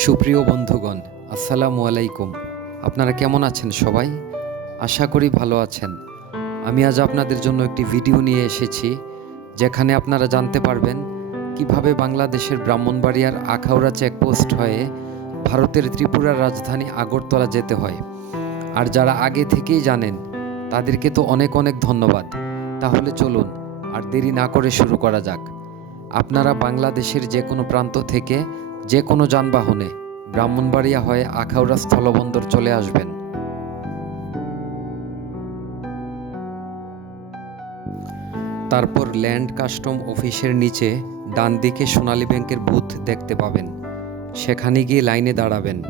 সুপ্রিয় বন্ধুগণ, আসসালামু আলাইকুম। আপনারা কেমন আছেন সবাই? আশা করি ভালো আছেন। আমি আজ আপনাদের জন্য একটি ভিডিও নিয়ে এসেছি, যেখানে আপনারা জানতে পারবেন কিভাবে বাংলাদেশের ব্রাহ্মণবাড়িয়ার আখাউড়া চেকপোস্ট হয়ে ভারতের ত্রিপুরার রাজধানী আগরতলা যেতে হয়। আর যারা আগে থেকেই জানেন তাদেরকে তো অনেক অনেক ধন্যবাদ। তাহলে চলুন আর দেরি না করে শুরু করা যাক। আপনারা বাংলাদেশের যে কোনো প্রান্ত থেকে যে কোনো যানবাহনে ব্রাহ্মণবাড়িয়া হয়ে আখাউড়া স্থলবন্দর চলে আসবেন। তারপর ল্যান্ড কাস্টম অফিসের নিচে ডান দিকে সোনালী ব্যাংকের বুথ দেখতে পাবেন। সেখানে গিয়ে লাইনে দাঁড়াবেন।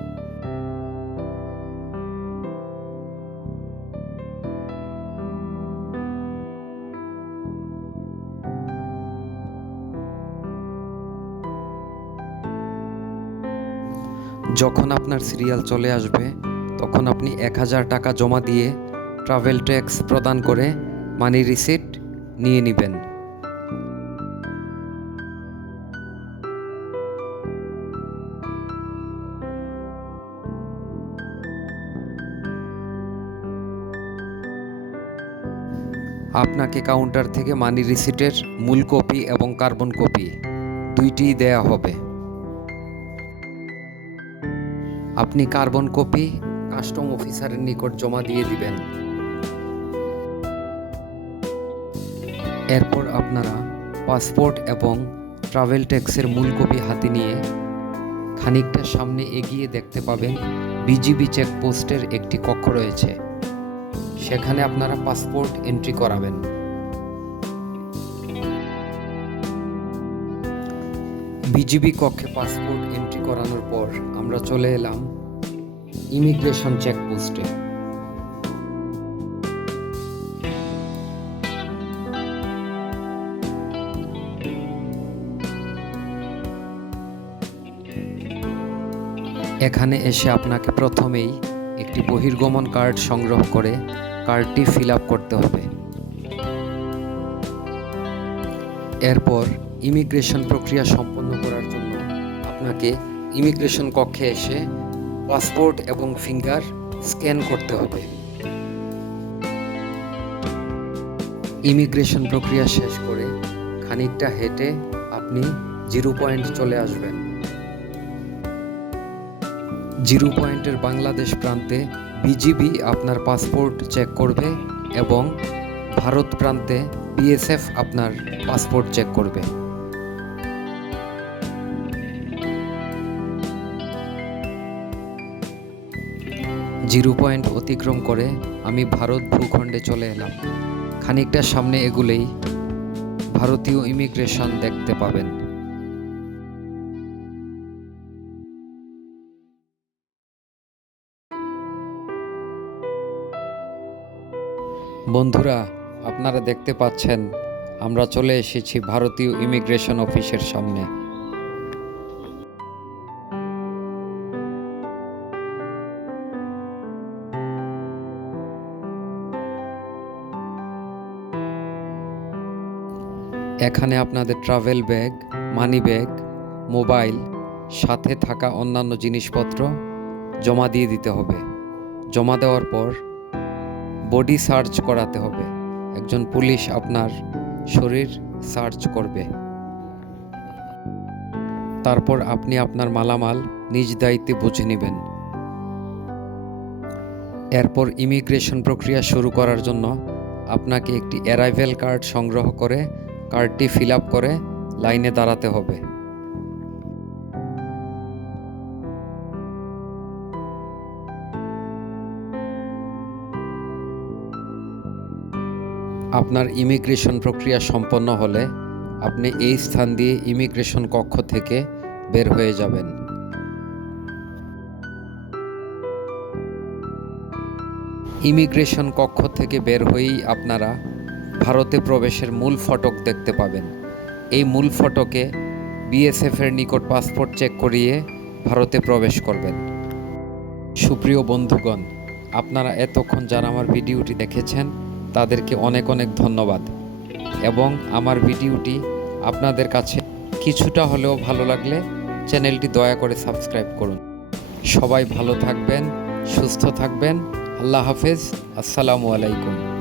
যখন আপনার সিরিয়াল চলে আসবে, তখন আপনি 1000 টাকা জমা দিয়ে ট্রাভেল ট্যাক্স প্রদান করে মানি রিসিট নিয়ে নেবেন। আপনাকে কাউন্টার থেকে মানি রিসিটের মূল কপি এবং কার্বন কপি দুইটিই দেয়া হবে। আপনি কার্বন কপি কাস্টম অফিসারের নিকট জমা দিয়ে দিবেন। এরপর আপনারা পাসপোর্ট এবং ট্রাভেল ট্যাক্সের মূল কপি হাতে নিয়ে খানিকটা সামনে এগিয়ে দেখতে পাবেন বিজিবি চেকপোস্টের একটি কক্ষ রয়েছে। সেখানে আপনারা পাসপোর্ট এন্ট্রি করাবেন। বিজিবি কক্ষে পাসপোর্ট এন্ট্রি করানোর পর আমরা চলে এলাম ইমিগ্রেশন চেকপোস্টে। এখানে এসে আপনাকে প্রথমেই একটি বহির্গমন কার্ড সংগ্রহ করে কার্ডটি ফিল আপ করতে হবে। এরপর ইমিগ্রেশন প্রক্রিয়া সম্পন্ন করার জন্য আপনাকে ইমিগ্রেশন কক্ষে এসে পাসপোর্ট এবং ফিঙ্গার স্ক্যান করতে হবে। ইমিগ্রেশন প্রক্রিয়া শেষ করে খানিকটা হেঁটে আপনি 0 পয়েন্ট চলে আসবেন। 0 পয়েন্টের বাংলাদেশ প্রান্তে বিজিবি আপনার পাসপোর্ট চেক করবে এবং ভারত প্রান্তে বিএসএফ আপনার পাসপোর্ট চেক করবে। জিরো পয়েন্ট অতিক্রম করে আমি ভারত ভূখণ্ডে চলে এলাম। খানিকটা সামনে এগুলেই ভারতীয় ইমিগ্রেশন দেখতে পাবেন। বন্ধুরা, আপনারা দেখতে পাচ্ছেন আমরা চলে এসেছি ভারতীয় ইমিগ্রেশন অফিসের সামনে। এখানে আপনাদের travel bag, money bag, mobile, সাথে থাকা অন্যান্য জিনিসপত্র জমা দিয়ে দিতে হবে। জমা দেওয়ার পর বডি সার্চ করাতে হবে। একজন পুলিশ আপনার শরীর সার্চ করবে। তারপর আপনি আপনার মালামাল নিজ দায়িত্বে বুঝে নেবেন। এরপর ইমিগ্রেশন প্রক্রিয়া শুরু করার জন্য আপনাকে একটি অ্যারাইভেল কার্ড সংগ্রহ করে কার্ডটি ফিল আপ করে লাইনে দাঁড়াতে হবে। আপনার ইমিগ্রেশন প্রক্রিয়া সম্পন্ন হলে আপনি এই স্থান দিয়ে ইমিগ্রেশন কক্ষ থেকে বের হয়ে যাবেন। ইমিগ্রেশন কক্ষ থেকে বের হয়েই আপনারা ভারতে প্রবেশের মূল ফটক দেখতে পাবেন। এই মূল ফটকে বিএসএফের নিকট পাসপোর্ট চেক করিয়ে ভারতে প্রবেশ করবেন। সুপ্রিয় বন্ধুগণ, আপনারা এতক্ষণ যারা আমার ভিডিওটি দেখেছেন তাদেরকে অনেক অনেক ধন্যবাদ। এবং আমার ভিডিওটি আপনাদের কাছে কিছুটা হলেও ভালো লাগলে চ্যানেলটি দয়া করে সাবস্ক্রাইব করুন। সবাই ভালো থাকবেন, সুস্থ থাকবেন। আল্লাহ হাফেজ। আসসালামু আলাইকুম।